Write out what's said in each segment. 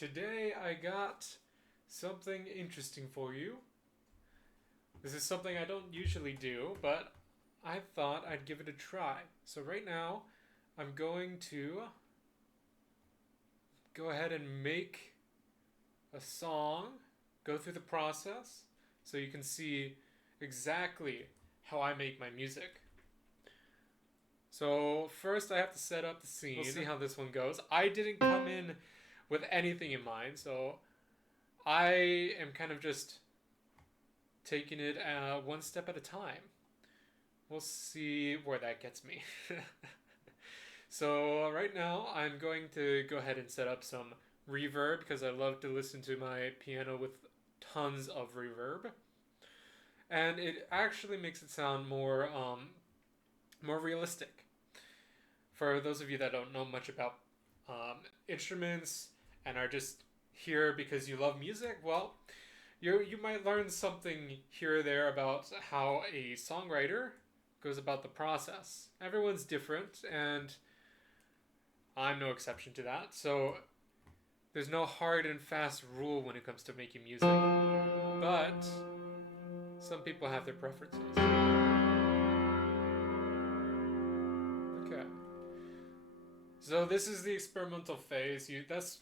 Today I got something interesting for you. This is something I don't usually do, but I thought I'd give it a try. So right now, I'm going to go ahead and make a song, go through the process, so you can see exactly how I make my music. So first I have to set up the scene. We'll see how this one goes. I didn't come in with anything in mind, so I am kind of just taking it one step at a time. We'll see where that gets me. So right now I'm going to go ahead and set up some reverb because I love to listen to my piano with tons of reverb. And it actually makes it sound more realistic. For those of you that don't know much about instruments and are just here because you love music, well, you might learn something here or there about how a songwriter goes about the process. Everyone's different, and I'm no exception to that. So there's no hard and fast rule when it comes to making music, but some people have their preferences. Okay. So this is the experimental phase. That's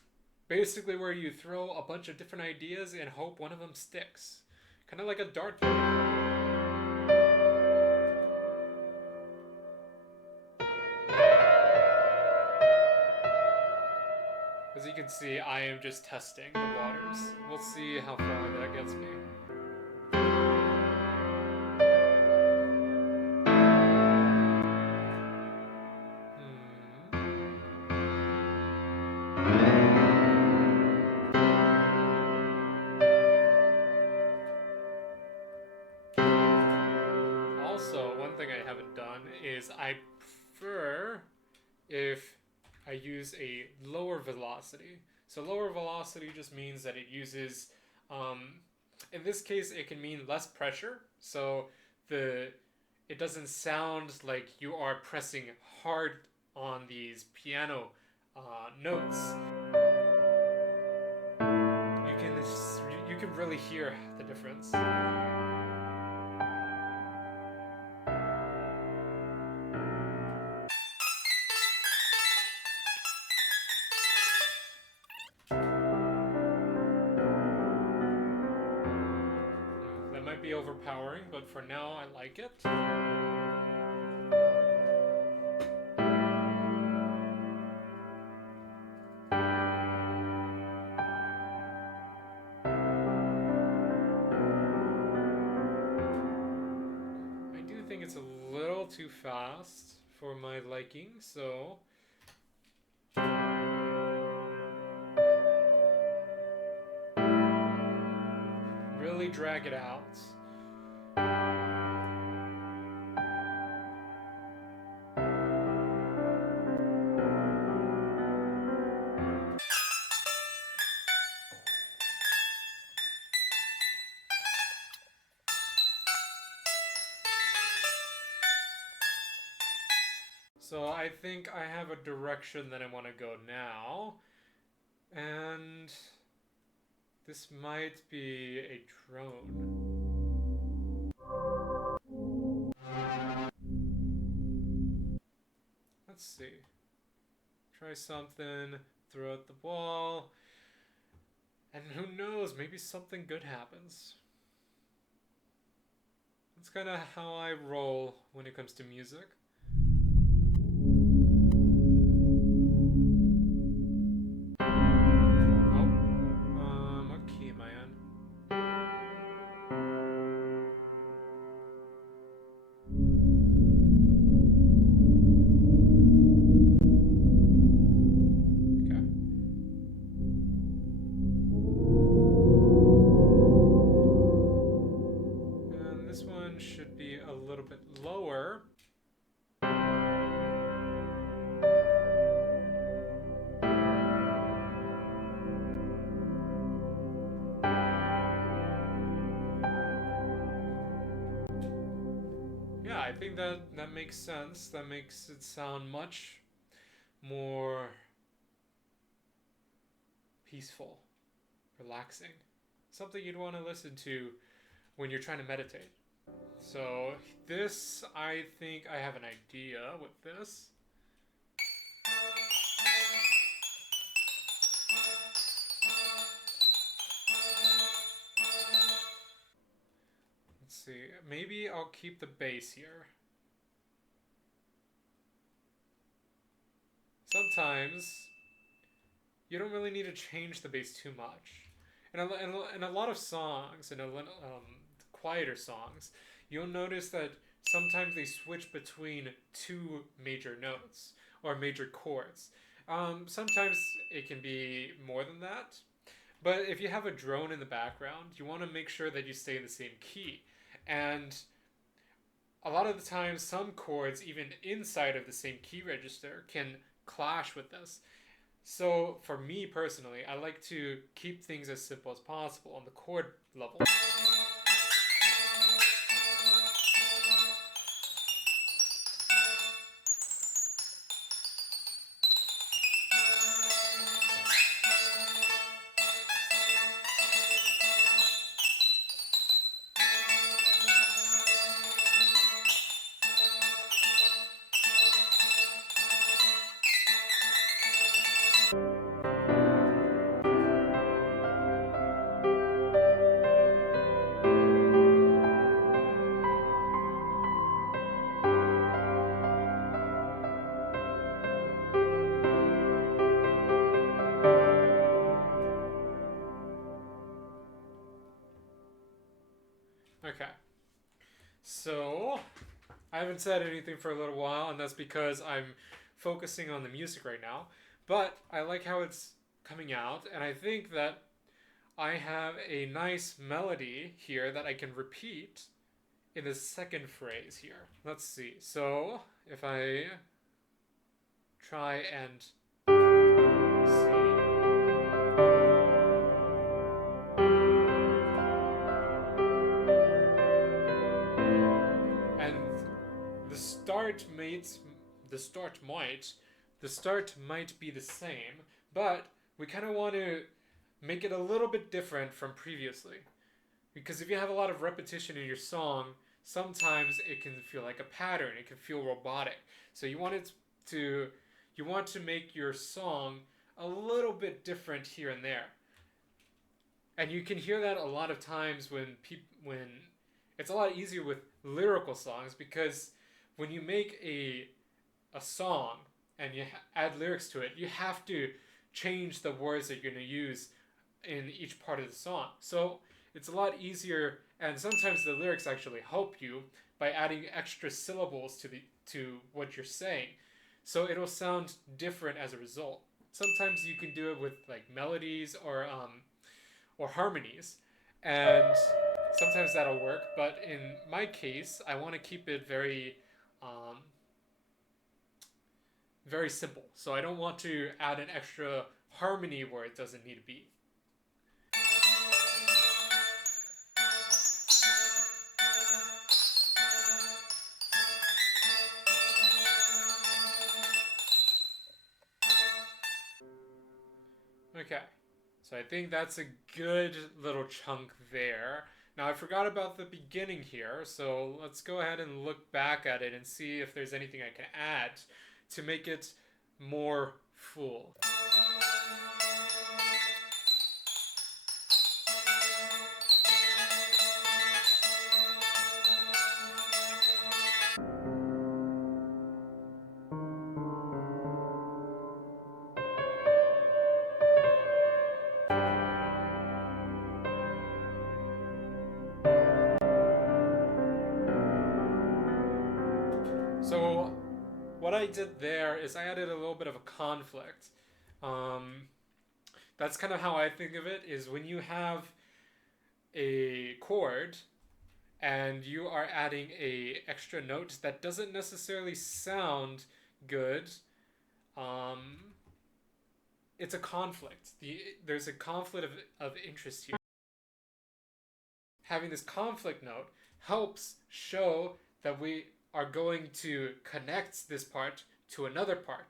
basically where you throw a bunch of different ideas and hope one of them sticks. Kind of like a dartboard. As you can see, I am just testing the waters. We'll see how far that gets me. Also, one thing I haven't done is I prefer if I use a lower velocity. So lower velocity just means that it uses, in this case, it can mean less pressure. So it doesn't sound like you are pressing hard on these piano notes. You can really hear the difference. That might be overpowering, but for now I like it. I do think it's a little too fast for my liking, so really drag it out. So I think I have a direction that I want to go now, and this might be a drone. Let's see. Try something, throw at the wall, and who knows, maybe something good happens. That's kind of how I roll when it comes to music. What key am I in? Okay. And this one should be a little bit lower. Yeah, I think that makes sense. That makes it sound much more peaceful, relaxing, something you'd want to listen to when you're trying to meditate. So this, I think I have an idea with this. Let's see, maybe I'll keep the bass here. Sometimes you don't really need to change the bass too much. In a lot of songs, quieter songs, you'll notice that sometimes they switch between two major notes or major chords. Sometimes it can be more than that. But if you have a drone in the background, you want to make sure that you stay in the same key. And a lot of the times, some chords, even inside of the same key register, can clash with this. So for me personally, I like to keep things as simple as possible on the chord level. Okay. So, I haven't said anything for a little while, and that's because I'm focusing on the music right now. But I like how it's coming out, and I think that I have a nice melody here that I can repeat in the second phrase here. Let's see. So, if I try and see. And the start might the start might the start might be the same, but we kind of want to make it a little bit different from previously. Because if you have a lot of repetition in your song, sometimes it can feel like a pattern, it can feel robotic. So you want to make your song a little bit different here and there. And you can hear that a lot of times when it's a lot easier with lyrical songs, because when you make a song and you add lyrics to it, you have to change the words that you're going to use in each part of the song. So it's a lot easier, and sometimes the lyrics actually help you by adding extra syllables to what you're saying. So it'll sound different as a result. Sometimes you can do it with like melodies or harmonies, and sometimes that'll work. But in my case, I want to keep it um, very simple. So I don't want to add an extra harmony where it doesn't need to be. Okay, so I think that's a good little chunk there. Now I forgot about the beginning here, so let's go ahead and look back at it and see if there's anything I can add to make it more full. So what I did there is I added a little bit of a conflict. Um, that's kind of how I think of it, is when you have a chord and you are adding a extra note that doesn't necessarily sound good, um, it's a conflict. There's a conflict of interest here. Having this conflict note helps show that we are going to connect this part to another part.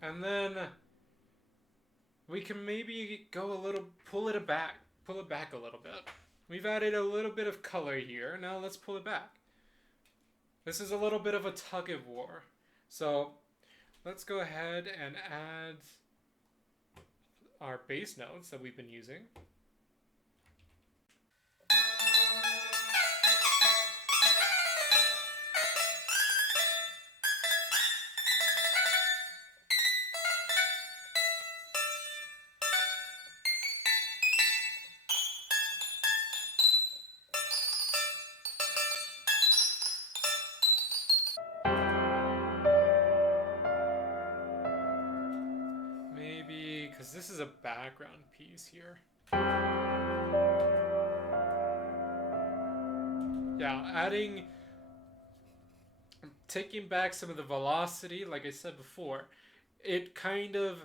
And then we can maybe go a little, pull it back a little bit. We've added a little bit of color here. Now let's pull it back. This is a little bit of a tug of war. So let's go ahead and add our bass notes that we've been using. Maybe, because this is a background piece here. Yeah, taking back some of the velocity, like I said before, it kind of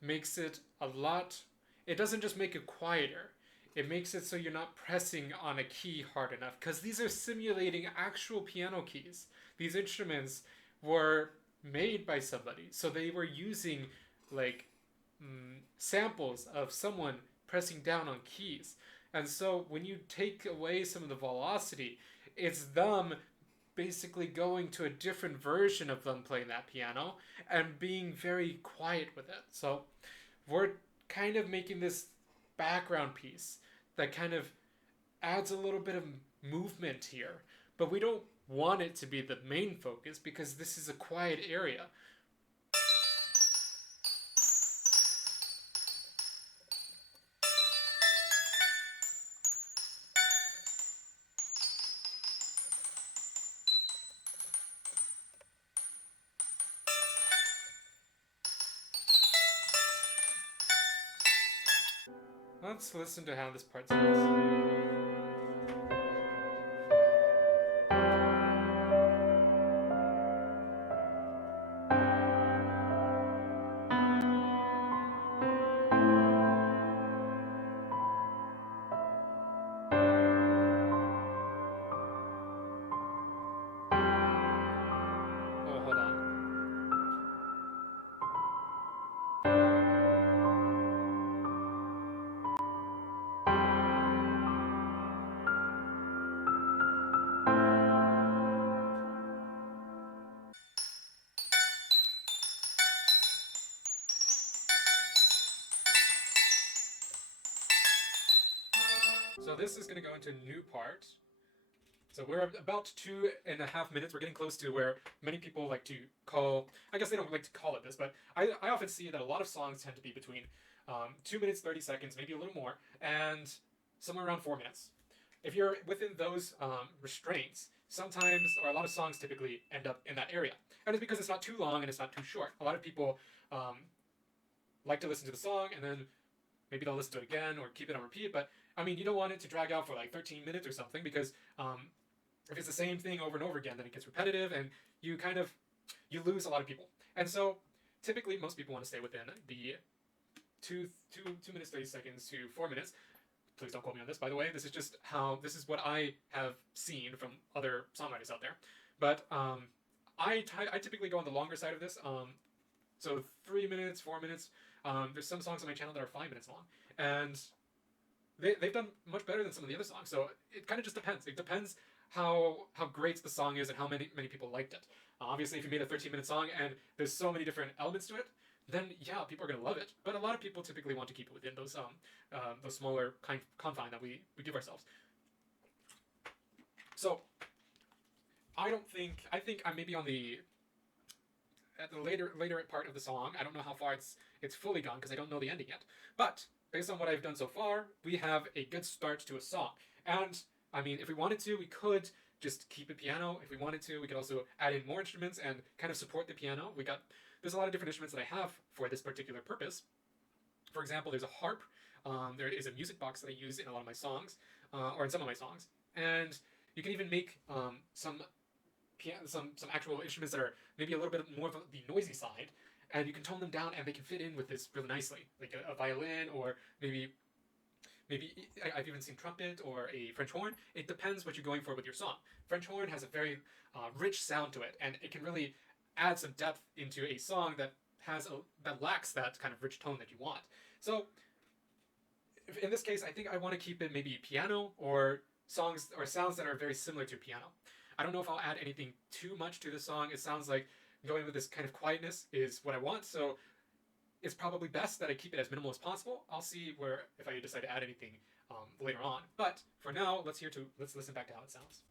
makes it a lot. It doesn't just make it quieter, it makes it so you're not pressing on a key hard enough, because these are simulating actual piano keys. These instruments were made by somebody, so they were using like samples of someone pressing down on keys. And so when you take away some of the velocity, it's them basically going to a different version of them playing that piano and being very quiet with it. So we're kind of making this background piece that kind of adds a little bit of movement here, but we don't want it to be the main focus because this is a quiet area. Let's listen to how this part sounds. Oh, hold on. So this is going to go into a new part. So we're about 2.5 minutes. We're getting close to where many people like to call, I guess they don't like to call it this, but I often see that a lot of songs tend to be between 2 minutes, 30 seconds, maybe a little more, and somewhere around 4 minutes. If you're within those restraints, sometimes, or a lot of songs typically end up in that area. And it's because it's not too long and it's not too short. A lot of people like to listen to the song and then maybe they'll listen to it again or keep it on repeat, but I mean, you don't want it to drag out for like 13 minutes or something because if it's the same thing over and over again, then it gets repetitive and you lose a lot of people. And so typically most people want to stay within the 2 minutes 30 seconds to 4 minutes. Please don't quote me on this, by the way. This is what I have seen from other songwriters out there. But I typically go on the longer side of this. So 3 minutes, 4 minutes. There's some songs on my channel that are 5 minutes long, and they've done much better than some of the other songs. So it kind of just depends. It depends how great the song is and how many people liked it. Obviously, if you made a 13-minute song and there's so many different elements to it, then yeah, people are gonna love it. But a lot of people typically want to keep it within those smaller confine that we give ourselves. So I think I'm maybe at the later part of the song. I don't know how far it's fully gone because I don't know the ending yet. But based on what I've done so far, we have a good start to a song. And I mean, if we wanted to, we could just keep it piano. If we wanted to, we could also add in more instruments and kind of support the piano. There's a lot of different instruments that I have for this particular purpose. For example, there's a harp. There is a music box that I use in a lot of my songs, or in some of my songs, and you can even make some actual instruments that are maybe a little bit more of the noisy side, and you can tone them down, and they can fit in with this really nicely, like a violin, or maybe I've even seen trumpet or a French horn. It depends what you're going for with your song. French horn has a very rich sound to it, and it can really add some depth into a song that lacks that kind of rich tone that you want. So in this case, I think I want to keep it maybe piano or songs or sounds that are very similar to piano. I don't know if I'll add anything too much to the song. It sounds like going with this kind of quietness is what I want, so it's probably best that I keep it as minimal as possible. I'll see where if I decide to add anything later on. But for now, let's listen back to how it sounds.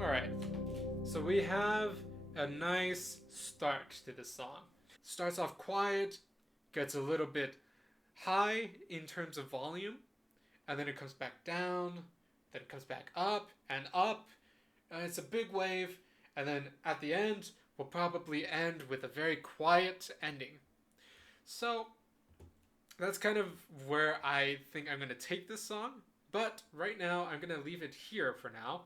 All right. So we have a nice start to the song. Starts off quiet, gets a little bit high in terms of volume, and then it comes back down, then it comes back up and up. It's a big wave, and then at the end, we'll probably end with a very quiet ending. So that's kind of where I think I'm going to take this song, but right now I'm going to leave it here for now.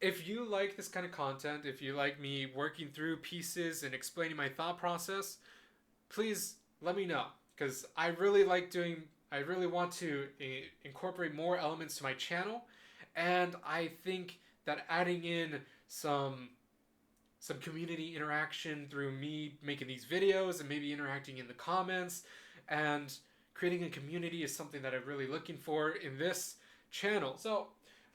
If you like this kind of content, if you like me working through pieces and explaining my thought process, please let me know, because I really want to incorporate more elements to my channel, and I think that adding in some community interaction through me making these videos and maybe interacting in the comments and creating a community is something that I'm really looking for in this channel. So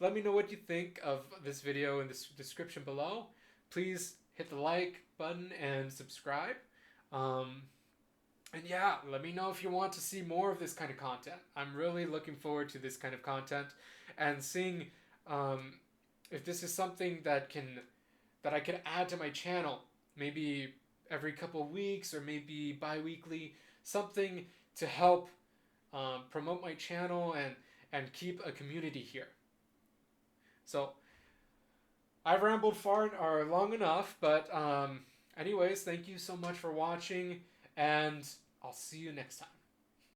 let me know what you think of this video in the description below. Please hit the like button and subscribe. And yeah, let me know if you want to see more of this kind of content. I'm really looking forward to this kind of content and seeing if this is something that I can add to my channel, maybe every couple of weeks or maybe bi-weekly, something to help promote my channel and keep a community here. So I've rambled far or long enough, but anyways, thank you so much for watching, and I'll see you next time.